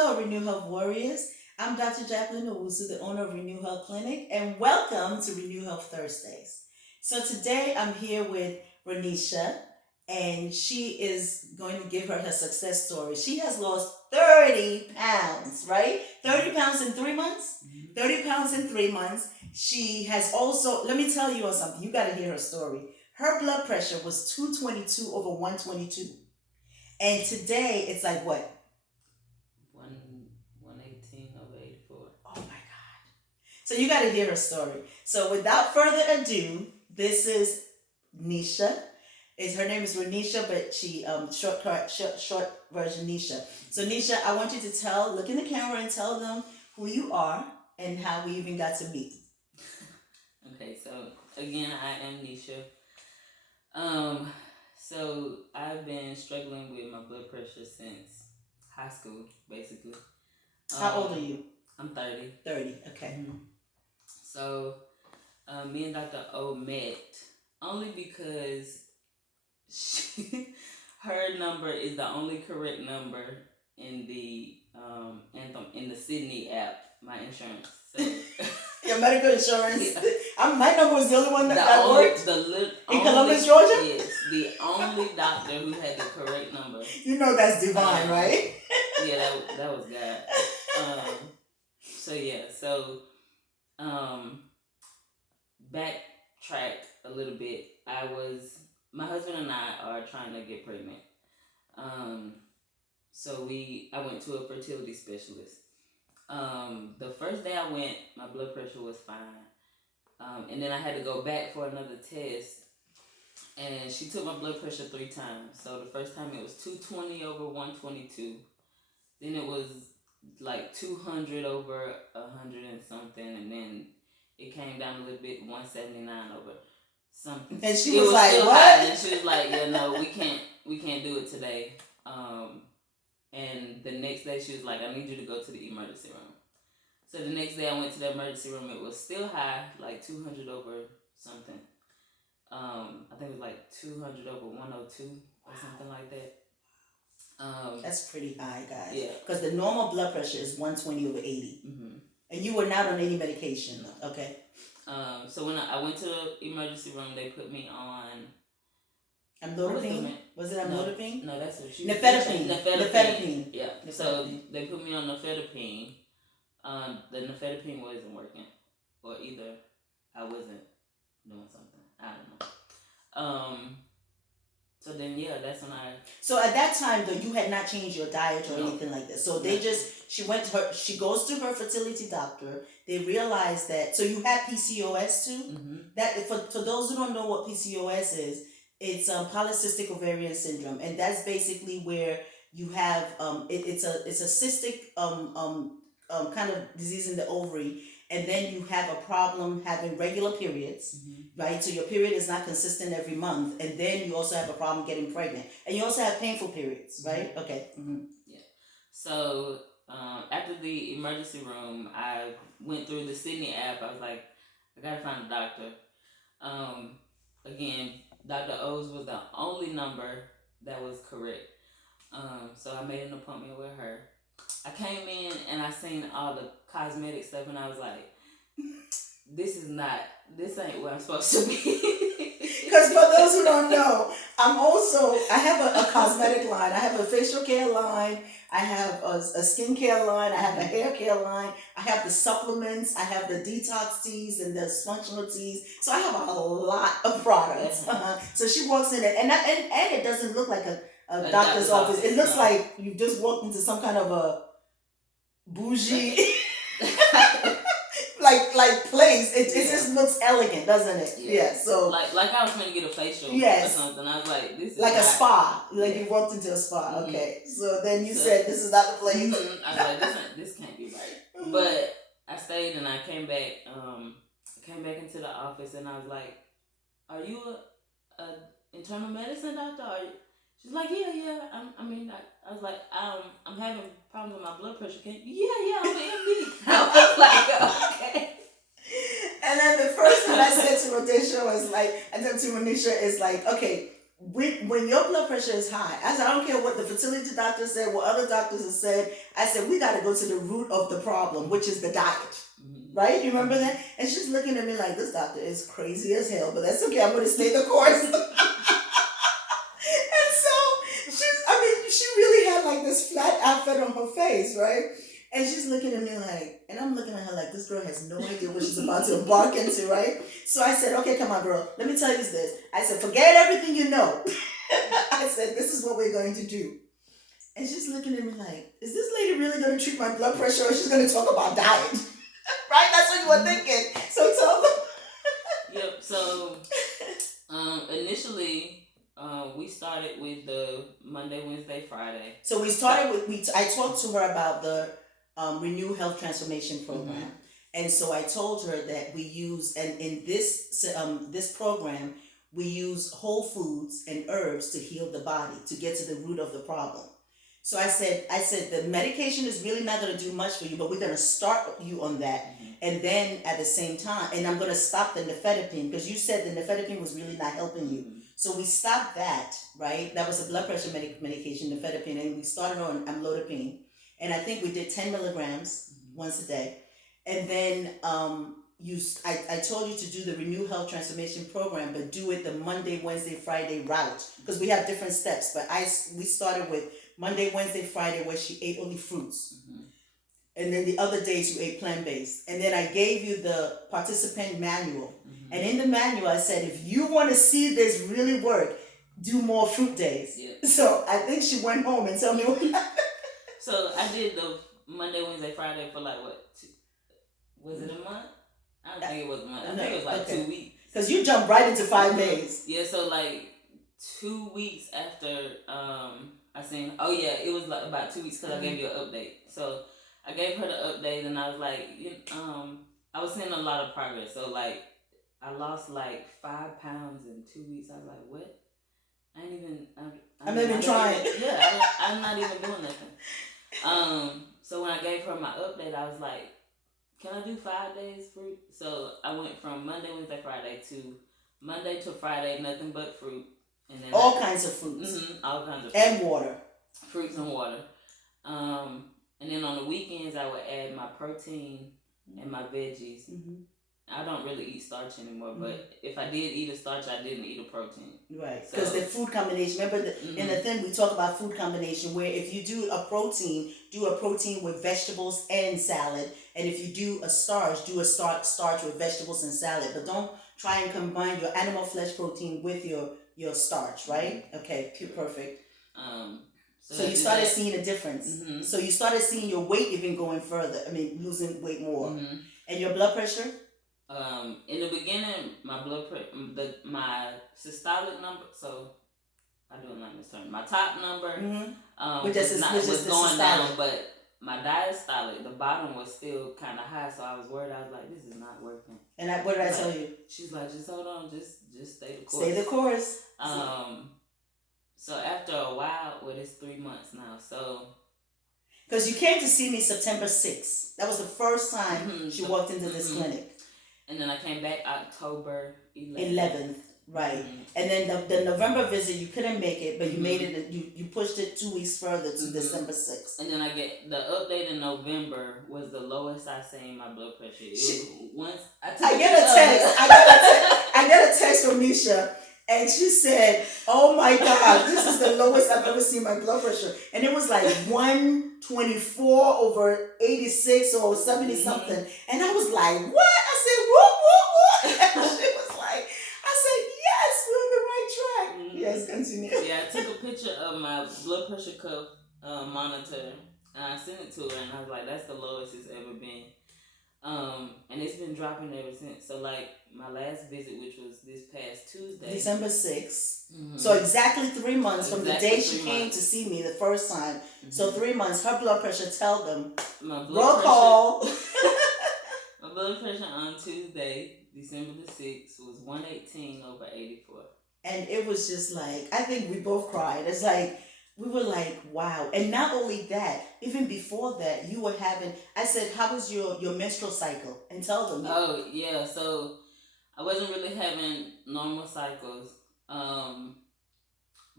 Hello, Renew Health Warriors. I'm Dr. Jacqueline Owusu, the owner of Renew Health Clinic, and welcome to Renew Health Thursdays. So today I'm here with Renisha, and she is going to give her success story. She has lost 30 pounds, right? 30 pounds in 3 months? 30 pounds in 3 months. She has also, let me tell you on something, you got to hear her story. Her blood pressure was 222 over 122. And today it's like what? 118 over 84. Oh my God. So you got to hear her story. So without further ado, this is Nisha. Her name is Renisha, but she short version Nisha. So Nisha, I want you to look in the camera and tell them who you are and how we even got to meet. Okay, so again, I am Nisha. So I've been struggling with my blood pressure since high school, basically. How old are you? I'm 30. 30, okay. Mm-hmm. So me and Dr. O met only because her number is the only correct number in the Anthem in the Sydney app, my insurance. So your medical insurance. Yeah. My number was the only one that worked. In Columbus, Georgia? Yes, the only doctor who had the correct number. You know that's divine, right? Yeah, that was God. So backtrack a little bit. My husband and I are trying to get pregnant. So I went to a fertility specialist. The first day I went, my blood pressure was fine. And then I had to go back for another test. And she took my blood pressure 3 times. So the first time it was 220 over 122. Then it was like 200 over 100 and something. And then it came down a little bit, 179 over something. And she was like, what? High. And she was like, yeah, no, we can't do it today. And the next day she was like, I need you to go to the emergency room. So the next day I went to the emergency room. It was still high, like 200 over something. I think it was like 200 over 102 or something like that. That's pretty high, guys. Yeah. Because the normal blood pressure is 120 over 80. Mm-hmm. And you were not on any medication. Okay. So when I went to the emergency room, they put me on amlodipine. Was it amlodipine? No, that's what she. Nifedipine. Yeah. Nifedipine. So they put me on nifedipine. The nifedipine wasn't working, or either I wasn't doing something. I don't know. So then that's when I. So at that time though, you had not changed your diet or anything like that. So they she goes to her fertility doctor. They realize that. So you had PCOS too. Mm-hmm. That for those who don't know what PCOS is, it's polycystic ovarian syndrome, and that's basically where you have it's a cystic kind of disease in the ovary, and then you have a problem having regular periods, mm-hmm. right? So your period is not consistent every month, and then you also have a problem getting pregnant, and you also have painful periods, right? Mm-hmm. Okay. Mm-hmm. Yeah. So after the emergency room, I went through the Sydney app. I was like, I gotta find a doctor. Again, Dr. O's was the only number that was correct. So I made an appointment with her. I came in and I seen all the cosmetic stuff and I was like, this ain't where I'm supposed to be. Because for those who don't know, I have a cosmetic line. I have a facial care line. I have a skincare line. I have a hair care line. I have the supplements. I have the detox teas and the functional teas. So I have a lot of products. So she walks in and it doesn't look like a doctor's office. It looks like you just walked into some kind of a bougie like place. It just looks elegant, doesn't it? Yeah. So like I was trying to get a facial or something. I was like, this is like a spa. Like you walked into a spa. Mm-hmm. Okay. So then you said this is not the place. Mm-hmm. I was like, this can't be right. Mm-hmm. But I stayed and I came back. Came back into the office and I was like, are you a internal medicine doctor? She's like, yeah. I was like, I'm having problems with my blood pressure. I'm an MD. I was like, okay. And then the first thing I said to Renisha was like, is like, okay, when your blood pressure is high, I said, I don't care what the fertility doctor said, what other doctors have said. I said, we got to go to the root of the problem, which is the diet. Right? You remember that? And she's looking at me like, this doctor is crazy as hell, but that's okay. I'm going to stay the course. And so she really had like this flat outfit on her face, right? And she's looking at me like, and I'm looking at her like, this girl has no idea what she's about to embark into, right? So I said, okay, come on, girl. Let me tell you this. I said, forget everything you know. I said, this is what we're going to do. And she's looking at me like, is this lady really going to treat my blood pressure or she's going to talk about diet? Right? That's what you were thinking. So tell them. Yep. So initially, we started with the Monday, Wednesday, Friday. So we started with, I talked to her about the Renew Health Transformation Program. Mm-hmm. And so I told her that we use, and in this program, we use whole foods and herbs to heal the body, to get to the root of the problem. So I said, the medication is really not going to do much for you, but we're going to start you on that. Mm-hmm. And then at the same time, and I'm going to stop the nifedipine, because you said the nifedipine was really not helping you. Mm-hmm. So we stopped that, right? That was a blood pressure medication, nifedipine, and we started on amlodipine. And I think we did 10 milligrams once a day. And then I told you to do the Renew Health Transformation Program, but do it the Monday, Wednesday, Friday route, because we have different steps. But we started with Monday, Wednesday, Friday, where she ate only fruits. Mm-hmm. And then the other days you ate plant-based. And then I gave you the participant manual. Mm-hmm. And in the manual, I said, if you want to see this really work, do more fruit days. Yeah. So I think she went home and told me what happened. So I did the Monday, Wednesday, Friday for like what? Was it a month? I don't think it was a month. I think it was like 2 weeks. Because you jumped right into 5 days. Yeah, so like 2 weeks after I seen, it was like about 2 weeks because I gave you an update. So I gave her the update and I was like, I was seeing a lot of progress. So like I lost like 5 pounds in 2 weeks. I was like, what? I'm not even trying. I'm not even doing nothing. So when I gave her my update, I was like, can I do 5 days fruit? So I went from Monday, Wednesday, Friday to Monday to Friday, nothing but fruit. And then all kinds of fruits. Mm-hmm, all kinds of fruits. And water. Fruits and water. And then on the weekends, I would add my protein and my veggies. Mm-hmm. I don't really eat starch anymore, but if I did eat a starch, I didn't eat a protein. Right, because the food combination, remember in the thing we talk about food combination, where if you do a protein with vegetables and salad, and if you do a starch starch with vegetables and salad, but don't try and combine your animal flesh protein with your starch, right? Okay, perfect. So you started seeing a difference. Mm-hmm. So you started seeing your weight even going further. I mean, losing weight more. Mm-hmm. And your blood pressure? In the beginning, my blood pressure, my systolic number, so I do it like this term. My top number was going down, but my diastolic, the bottom was still kind of high, so I was worried. I was like, this is not working. And what did I tell you? She's like, just hold on, just stay the course. Stay the course. So after a while, it's 3 months now, so. Because you came to see me September 6th. That was the first time she walked into this clinic. And then I came back October 11th. Right. Mm-hmm. And then the November visit, you couldn't make it, but you made it, you pushed it 2 weeks further to December 6th. And then I get the update in November was the lowest I seen my blood pressure. I get a text from Renisha, and she said, oh my God, this is the lowest I've ever seen my blood pressure. And it was like 124 over 86 or 70 something. And I was like, what? I said, whoop. And she was like, I said, yes, we're on the right track. Mm-hmm. Yes, continue. Yeah, I took a picture of my blood pressure cuff monitor, and I sent it to her, and I was like, that's the lowest it's ever been. And it's been dropping ever since. So like my last visit, which was this past Tuesday, December 6th. Mm-hmm. So exactly 3 months from the day she came to see me the first time. Mm-hmm. So 3 months, her blood pressure, tell them. My blood pressure. My blood pressure on Tuesday, December the 6th, was 118 over 84. And it was just like, I think we both cried. It's like, we were like, wow. And not only that, even before that, you were having, I said, how was your menstrual cycle? And tell them. Oh, yeah. So I wasn't really having normal cycles.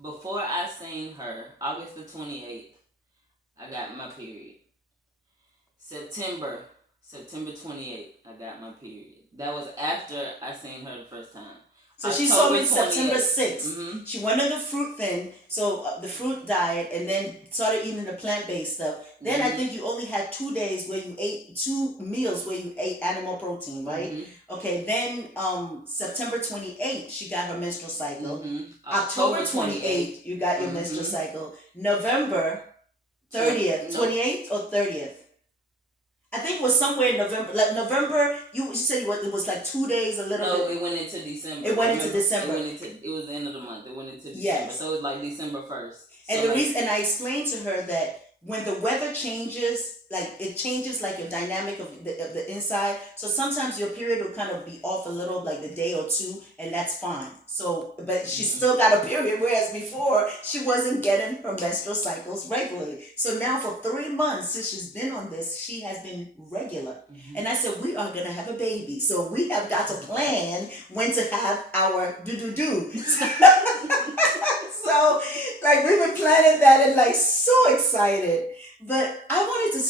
before I seen her, August the 28th, I got my period. September 28th, I got my period. That was after I seen her the first time. So she saw me October September 28th. 6th. Mm-hmm. She went on the fruit thing, so the fruit diet, and then started eating the plant-based stuff. Then I think you only had 2 days where you ate 2 meals where you ate animal protein, right? Mm-hmm. Okay, then September 28th, she got her menstrual cycle. Mm-hmm. October 28th, you got your menstrual cycle. November 30th, 28th or 30th? I think it was somewhere in November. Like November, you said it was like 2 days, a little bit. No, it went into December. It went into December. It was the end of the month. It went into December. Yes. So it was like December 1st. And the reason, and I explained to her that when the weather changes, like it changes like your dynamic of the inside. So sometimes your period will kind of be off a little, like the day or two, and that's fine. So, but she still got a period, whereas before she wasn't getting her menstrual cycles regularly. So now for 3 months since she's been on this, she has been regular. Mm-hmm. And I said, we are gonna have a baby, so we have got to plan when to have our do. So, like, we've been planning that and like so excited. But I want to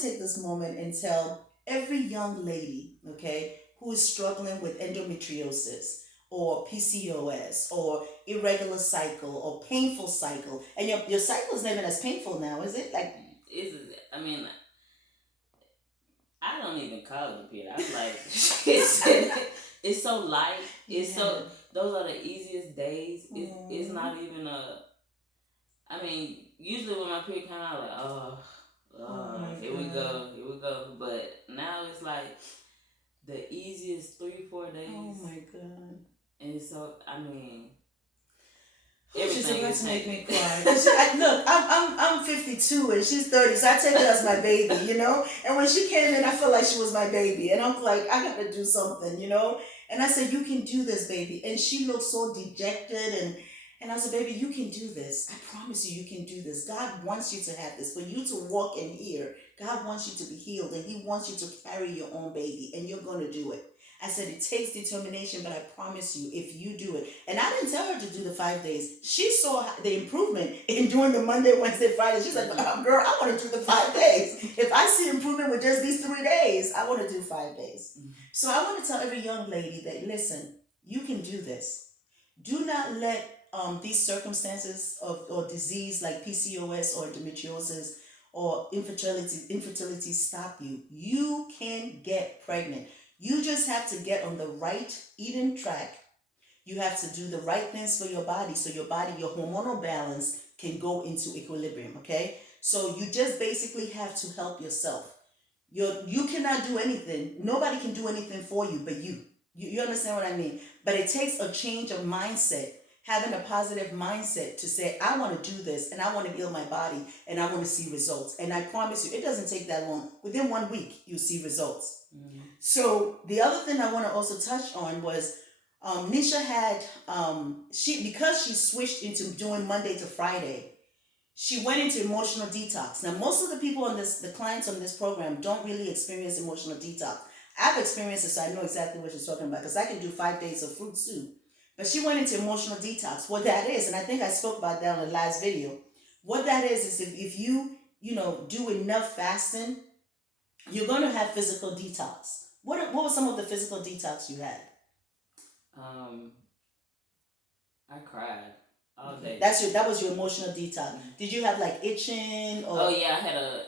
take this moment and tell every young lady, okay, who is struggling with endometriosis or PCOS or irregular cycle or painful cycle, and your cycle is not even as painful now, is it? Like, I mean, I don't even call it a period. I'm like, it's so light. It's so. Those are the easiest days. It's not even a. I mean, usually when my period comes out, like, here we go. But now it's like the easiest 3-4 days. Oh my God. And so, I mean, she's about to make me cry. Look, I'm 52 and she's 30, so I take her as my baby, you know. And when she came in, I felt like she was my baby, and I'm like, I gotta do something, you know. And I said, you can do this, baby. And she looked so dejected, and I said, baby, you can do this. I promise you can do this. God wants you to have this. For you to walk in here, God wants you to be healed, and He wants you to carry your own baby, and you're going to do it. I said, it takes determination, but I promise you, if you do it. And I didn't tell her to do the 5 days. She saw the improvement in doing the Monday, Wednesday, Friday. She's like, girl, I want to do the 5 days. If I see improvement with just these 3 days, I want to do 5 days. Mm-hmm. So I want to tell every young lady that, listen, you can do this. Do not let these circumstances or disease like PCOS or endometriosis or infertility stop you. You can get pregnant. You just have to get on the right eating track. You have to do the right things for your body, so your hormonal balance can go into equilibrium, okay? So you just basically have to help yourself. You cannot do anything. Nobody can do anything for you but you. You understand what I mean? But it takes a change of mindset, having a positive mindset to say, I want to do this, and I want to heal my body, and I want to see results. And I promise you, it doesn't take that long. Within 1 week, you'll see results. Mm-hmm. So the other thing I want to also touch on was Nisha had, because she switched into doing Monday to Friday, she went into emotional detox. Now, most of the people the clients on this program don't really experience emotional detox. I've experienced it, so I know exactly what she's talking about, because I can do 5 days of fruit soup. But she went into emotional detox. What that is, and I think I spoke about that in the last video. What that is if you do enough fasting, you're going to have physical detox. What were some of the physical detox you had? I cried all day. That was your emotional detox. Mm-hmm. Did you have like itching or? Oh yeah, I had a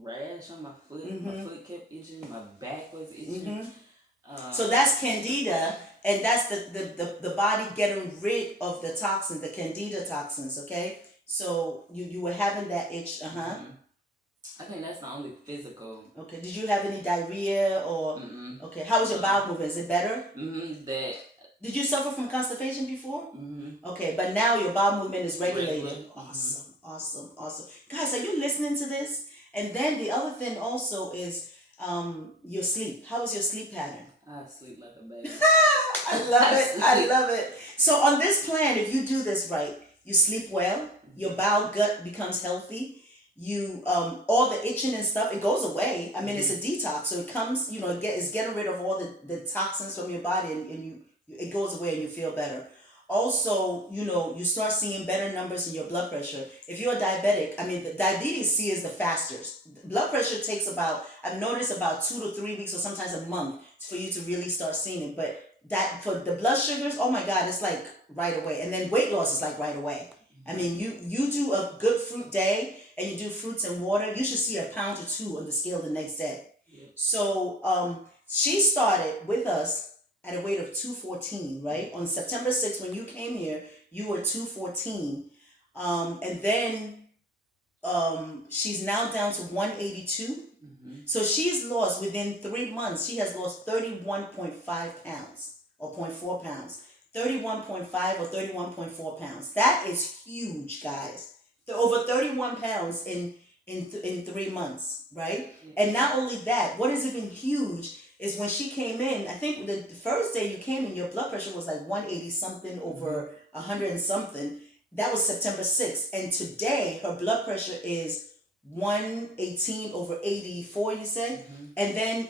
rash on my foot. Mm-hmm. My foot kept itching. My back was itching. Mm-hmm. So that's candida, and that's the body getting rid of the toxins, the candida toxins. Okay, so you were having that itch. Mm-hmm. I think that's the only physical. Okay. Did you have any diarrhea or? Mm-mm. Okay. How was your bowel movement? Is it better? Mm-hmm. Did you suffer from constipation before? Mm-hmm. Okay, but now your bowel movement is regulated. Awesome. Guys, are you listening to this? And then the other thing also is your sleep. How was your sleep pattern? I sleep like a baby. I love it. So on this plan, if you do this right, you sleep well, your bowel gut becomes healthy. You all the itching and stuff, it goes away. I mean, it's a detox, so it comes, it's getting rid of all the toxins from your body, and It goes away and you feel better. Also, you start seeing better numbers in your blood pressure. If you're a diabetic, I mean, the diabetes C is the fastest. Blood pressure takes about, I've noticed, about 2 to 3 weeks or sometimes a month for you to really start seeing it. But that for the blood sugars, oh my God, it's like right away. And then weight loss is like right away. I mean, you do a good fruit day and you do fruits and water, you should see a pound or two on the scale the next day. Yeah. So she started with us at a weight of 214, right? On September 6th, when you came here, you were 214. And then she's now down to 182. Mm-hmm. So she's lost within 3 months, she has lost 31.5 pounds or 0.4 pounds. 31.5 or 31.4 pounds. That is huge, guys. Over 31 pounds in 3 months, right? Mm-hmm. And not only that, what is even huge is when she came in, I think the first day you came in, your blood pressure was like 180 something over 100 and something. That was September 6th. And today, her blood pressure is 118 over 84, you said? Mm-hmm. And then,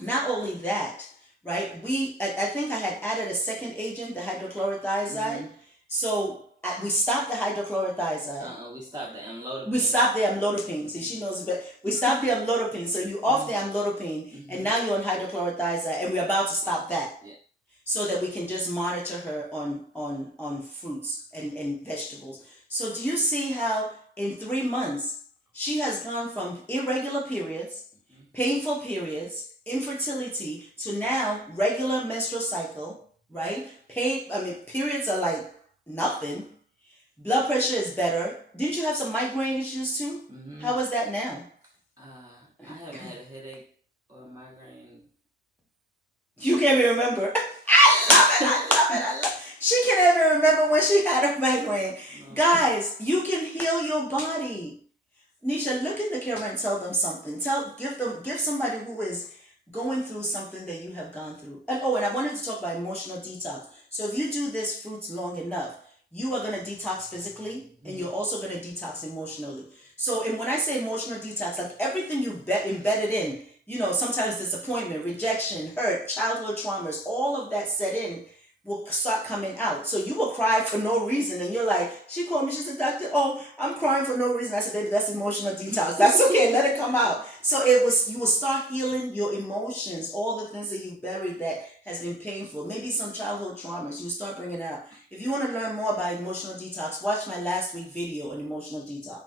not only that, right, I think I had added a second agent, the hydrochlorothiazide. Mm-hmm. So we stopped the hydrochlorothiazide. We stopped the amlodipine. We stopped the amlodipine. See, she knows it, but we stopped the amlodipine. So you off the amlodipine, and now you're on hydrochlorothiazide, and we're about to stop that. Yeah. So that we can just monitor her on fruits and vegetables. So do you see how in 3 months she has gone from irregular periods, painful periods, infertility, to now regular menstrual cycle, right? Periods are like nothing. Blood pressure is better. Didn't you have some migraine issues too? Mm-hmm. How is that now? I haven't had a headache or a migraine. You can't even remember. I love it. She can't even remember when she had a migraine. No. Guys, you can heal your body. Nisha, look in the camera and tell them something. Give somebody who is going through something that you have gone through. And I wanted to talk about emotional detox. So if you do this fruits long enough, you are going to detox physically, and you're also going to detox emotionally. So, and when I say emotional detox, like everything you embedded in, sometimes disappointment, rejection, hurt, childhood traumas, all of that set in will start coming out. So you will cry for no reason, and you're like, she called me, she said, Doctor, I'm crying for no reason. I said, baby, that's emotional detox. That's okay, let it come out. So you will start healing your emotions, all the things that you buried that has been painful, maybe some childhood traumas, you will start bringing it out. If you want to learn more about emotional detox, watch my last week video on emotional detox.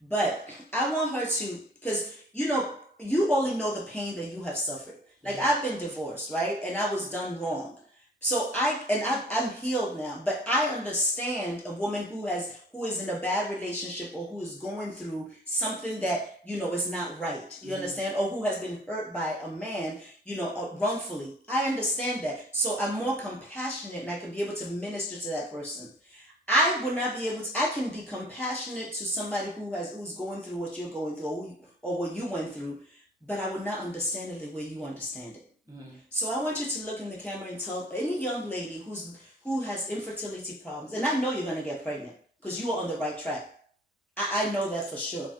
But I want her to, because you only know the pain that you have suffered. Like, I've been divorced, right? And I was done wrong. So I'm healed now, but I understand a woman who is in a bad relationship, or who is going through something that, is not right. You understand? Or who has been hurt by a man, wrongfully. I understand that. So I'm more compassionate, and I can be able to minister to that person. I would not be able to, I can be compassionate to somebody who's going through what you're going through, or what you went through, but I would not understand it the way you understand it. Mm-hmm. So I want you to look in the camera and tell any young lady who has infertility problems, and I know you're going to get pregnant because you are on the right track. I know that for sure.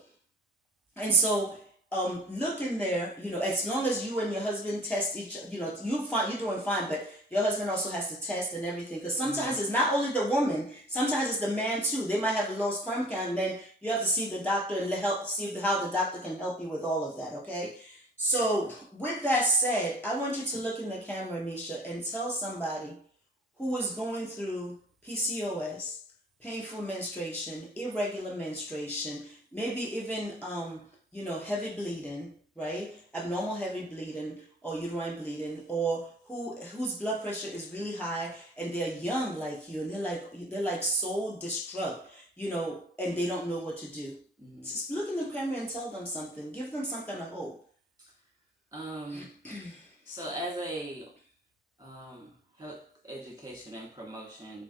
And so look in there, as long as you and your husband test you're doing fine, but your husband also has to test and everything, because sometimes it's not only the woman, sometimes it's the man too. They might have a low sperm count, and then you have to see the doctor and see how the doctor can help you with all of that, okay? So with that said, I want you to look in the camera, Nisha, and tell somebody who is going through PCOS, painful menstruation, irregular menstruation, maybe even heavy bleeding, right? Abnormal heavy bleeding or uterine bleeding, or whose blood pressure is really high, and they're young like you, and they're like so distraught, and they don't know what to do. Mm-hmm. Just look in the camera and tell them something. Give them some kind of hope. So as a health education and promotion,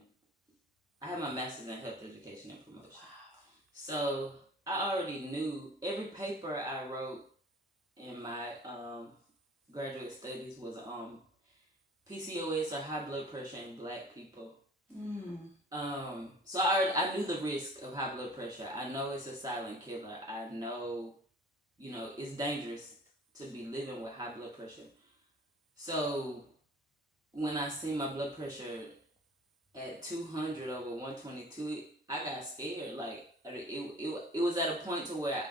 I have my master's in health education and promotion. Wow. So I already knew every paper I wrote in my graduate studies was PCOS, or high blood pressure in Black people. Mm. So I knew the risk of high blood pressure. I know it's a silent killer. I know, it's dangerous to be living with high blood pressure. So when I see my blood pressure at 200 over 122, I got scared. Like it was at a point to where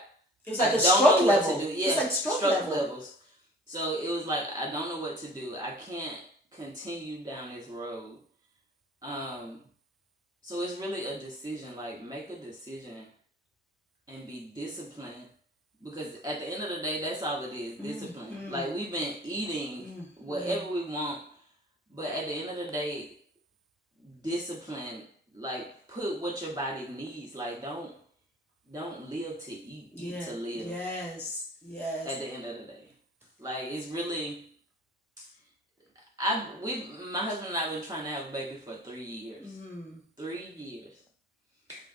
it was like a stroke level. Yeah, it's like stroke levels. So it was like I don't know what to do. I can't continue down this road. So it's really a decision. Like make a decision and be disciplined, because at the end of the day, that's all it is, discipline. Mm-hmm. Like we've been eating whatever we want, but at the end of the day, discipline. Like put what your body needs. Like don't live to eat to live. Yes. At the end of the day, like it's really. My husband and I have been trying to have a baby for 3 years. 3 years.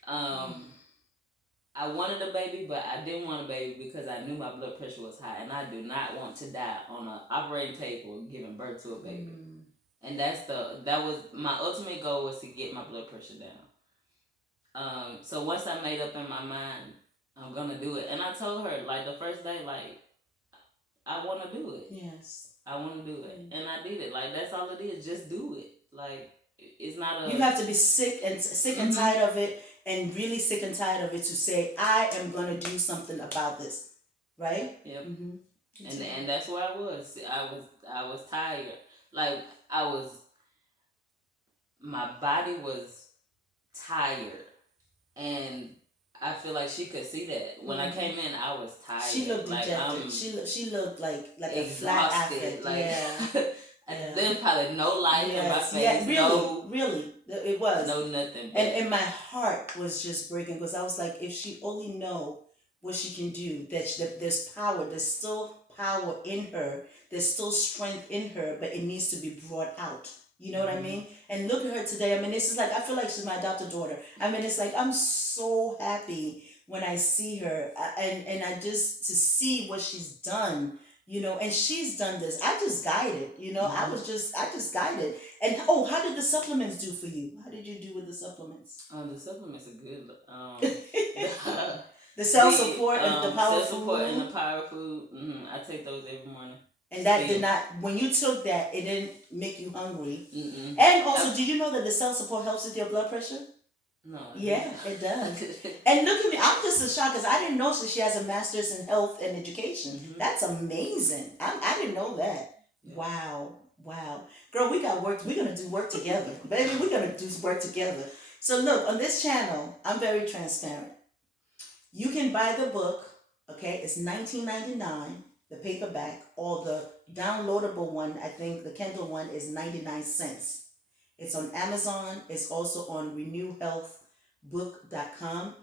I wanted a baby, but I didn't want a baby because I knew my blood pressure was high, and I do not want to die on an operating table giving birth to a baby. And that was my ultimate goal, was to get my blood pressure down. So once I made up in my mind, I'm gonna do it, and I told her like the first day, like I want to do it. Yes, I want to do it, and I did it. Like that's all it is. Just do it. Like it's not a. You have to be sick and tired of it, and really sick and tired of it to say I am gonna do something about this, right? Yep. And that's where I was. I was tired. Like my body was tired, and I feel like she could see that. When I came in, I was tired. She looked dejected. She looked like exhausted, a flat affect. Like, yeah. Then probably no life in my face. Yeah, really, it was. No nothing. And my heart was just breaking, because I was like, if she only know what she can do, that there's power, there's still power in her, there's still strength in her, but it needs to be brought out. You know what I mean? And look at her today. I mean, this is like, I feel like she's my adopted daughter. I mean, it's like, I'm so happy when I see her, and I just, to see what she's done, you know, and she's done this. I just guided, you know, I just guided. And how did the supplements do for you? How did you do with the supplements? The supplements are good. The cell support and the power food. Cell support and the power food. I take those every morning. And that did not, when you took that, it didn't make you hungry. And also, do you know that the cell support helps with your blood pressure? No. Yeah, it does. And look at me, I'm just as shocked, because I didn't know she has a master's in health and education. That's amazing. I didn't know that. Yeah. Wow. Girl, we got work. We're going to do work together. Baby, we're going to do work together. So look, on this channel, I'm very transparent. You can buy the book, okay? It's $19.99. The paperback, or the downloadable one, I think the Kindle one is 99 cents. It's on Amazon. It's also on renewhealthbook.com.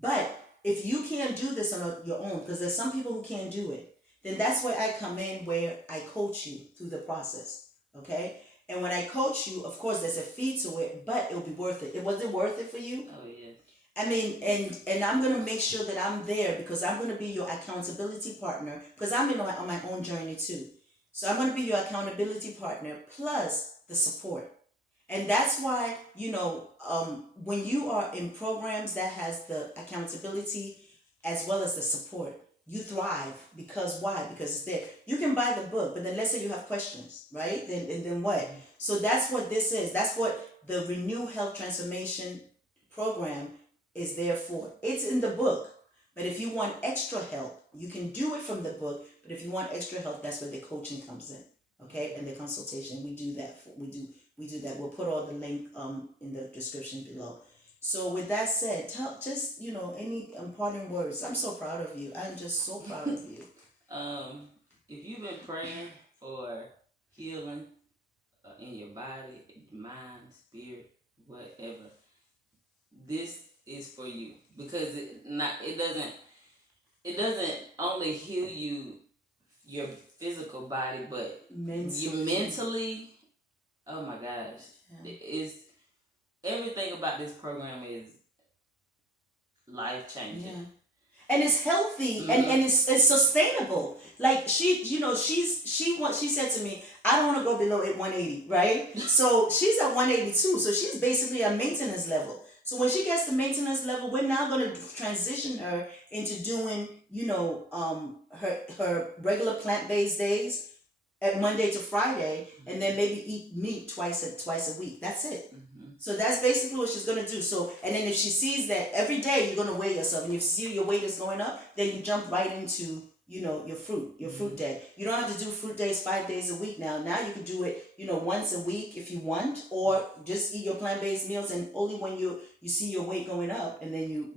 But if you can't do this on your own, because there's some people who can't do it, then that's where I come in, where I coach you through the process, okay? And when I coach you, of course, there's a fee to it, but it'll be worth it. Was it worth it for you? Oh, yeah. I mean, and I'm going to make sure that I'm there, because I'm going to be your accountability partner, because I'm on my own journey too. So I'm going to be your accountability partner, plus the support. And that's why, you know, when you are in programs that has the accountability as well as the support, you thrive. Because why? Because it's there. You can buy the book, but then let's say you have questions, right? Then what? So that's what this is. That's what the Renew Health Transformation program is there for. It's in the book, but if you want extra help, you can do it from the book. But if you want extra help, that's where the coaching comes in, okay? And the consultation, we do that. We do that. We'll put all the link in the description below. So with that said, just, you know, any important words. I'm so proud of you. I'm just so proud of you. If you've been praying for healing in your body, mind, spirit, whatever, this is for you, because it doesn't only heal you, your physical body, but you mentally. Oh my gosh, is everything about this program is life changing. Yeah. And it's healthy, and it's sustainable. Like she said to me, I don't want to go below 180, right? So she's at 182, so she's basically at maintenance level. So when she gets to maintenance level, we're now going to transition her into doing, you know, her regular plant-based days, at Monday to Friday, and then maybe eat meat twice a week. That's it. So that's basically what she's gonna do. So, and then if she sees that every day you're gonna weigh yourself, and if you see your weight is going up, then you jump right into, your fruit day. You don't have to do fruit days 5 days a week now. Now you can do it, once a week if you want, or just eat your plant-based meals, and only when you see your weight going up, and then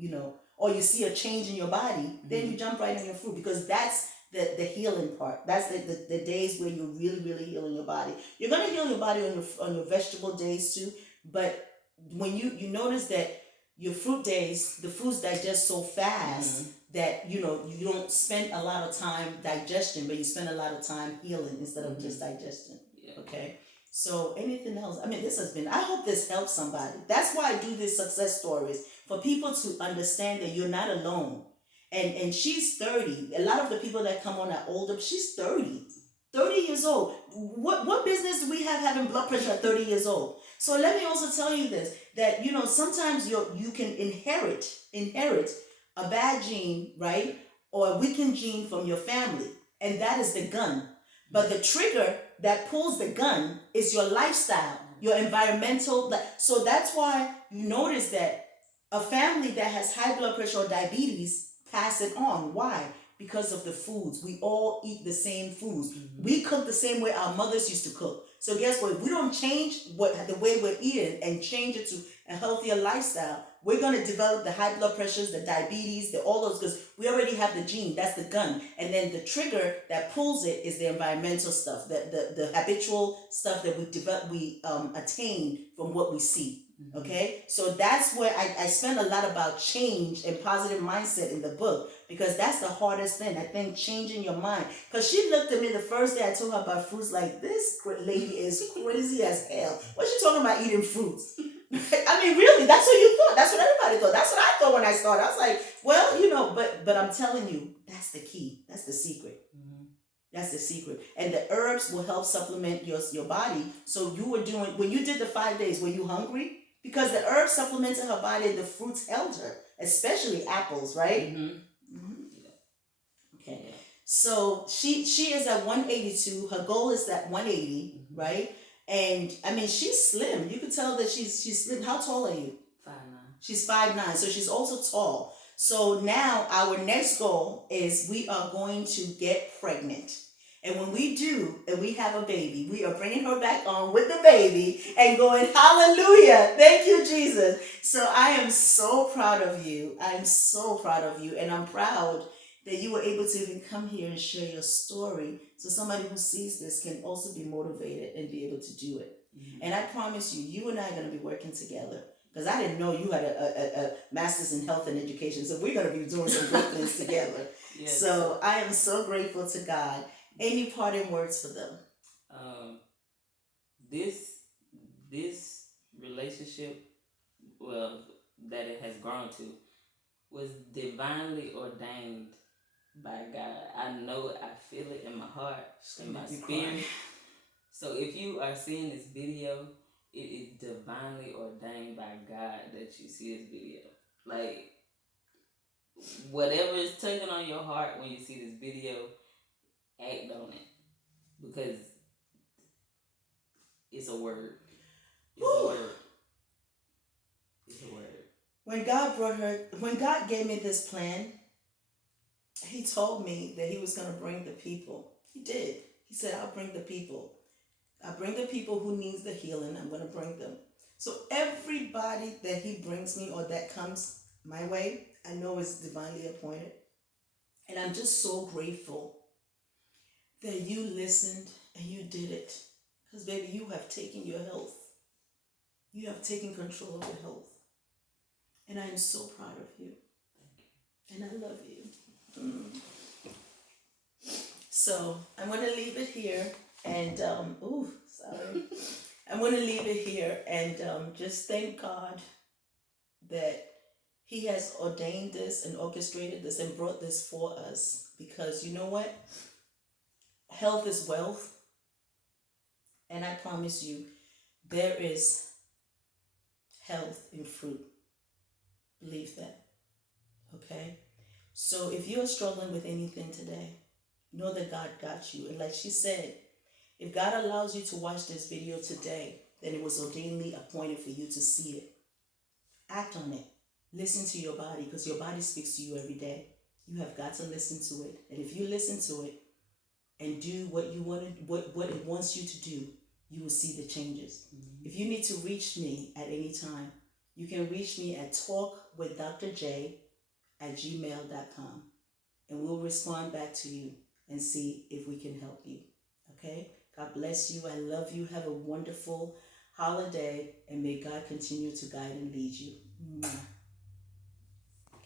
or you see a change in your body, then you jump right on your fruit, because that's the healing part. That's the days where you're really, really healing your body. You're gonna heal your body on your vegetable days too, but when you notice that your fruit days, the foods digest so fast that you don't spend a lot of time digestion, but you spend a lot of time healing instead of just digestion. Okay. So anything else? I mean, I hope this helps somebody. That's why I do these success stories, for people to understand that you're not alone. And she's 30. A lot of the people that come on are older. She's 30 years old. What business do we have having blood pressure at 30 years old? So let me also tell you this, that sometimes you can inherit a bad gene, right, or a weakened gene from your family, and that is the gun. But the trigger that pulls the gun is your lifestyle, your environmental. So that's why you notice that a family that has high blood pressure or diabetes pass it on. Why? Because of the foods. We all eat the same foods. We cook the same way our mothers used to cook. So guess what? If we don't change the way we're eating and change it to a healthier lifestyle, we're going to develop the high blood pressures, the diabetes, all those, because we already have the gene. That's the gun. And then the trigger that pulls it is the environmental stuff, the habitual stuff that we attain from what we see. Okay, so that's where I spend a lot about change and positive mindset in the book, because that's the hardest thing, I think, changing your mind. Because she looked at me the first day I told her about fruits like, this lady is crazy as hell. What's she talking about eating fruits? I mean, really, that's what you thought. That's what everybody thought. That's what I thought when I started. I was like, well, but I'm telling you, that's the key. That's the secret. That's the secret. And the herbs will help supplement your body. So you were doing, when you did the 5 days, were you hungry? Because the herbs supplemented her body, the fruits held her, especially apples, right? Okay. So she is at 182. Her goal is at 180, right? And I mean, she's slim. You could tell that she's slim. How tall are you? 5'9". She's 5'9", so she's also tall. So now our next goal is we are going to get pregnant. And when we do, and we have a baby, we are bringing her back on with the baby and going, hallelujah, thank you, Jesus. So I am so proud of you. I'm so proud of you. And I'm proud that you were able to even come here and share your story, so somebody who sees this can also be motivated and be able to do it. And I promise you, you and I are going to be working together. Because I didn't know you had a master's in health and education. So we're going to be doing some great things together. Yes. So I am so grateful to God. Any parting words for them? This relationship, well, that it has grown to, was divinely ordained by God. I know it, I feel it in my heart, in my spirit. So if you are seeing this video, it is divinely ordained by God that you see this video. Like, whatever is tugging on your heart when you see this video, act on it. Because it's a word. It's a word. It's a word. When God gave me this plan, He told me that He was going to bring the people. He did. He said, I'll bring the people. I'll bring the people who needs the healing. I'm going to bring them. So everybody that He brings me or that comes my way, I know is divinely appointed. And I'm just so grateful that you listened and you did it. Because, baby, you have taken your health. You have taken control of your health. And I am so proud of you. And I love you. So I'm going to leave it here. And, I'm going to leave it here and just thank God that He has ordained this and orchestrated this and brought this for us. Because you know what? Health is wealth. And I promise you, there is health in fruit. Believe that. Okay? So if you're struggling with anything today, know that God got you. And like she said, If God allows you to watch this video today, then it was ordainedly appointed for you to see it. Act on it. Listen to your body, because your body speaks to you every day. You have got to listen to it. And if you listen to it and do what you want to, what it wants you to do, you will see the changes. If you need to reach me at any time, you can reach me at talkwithdrj@gmail.com, and we'll respond back to you and see if we can help you. Okay? God bless you. I love you. Have a wonderful holiday, and may God continue to guide and lead you. Mwah.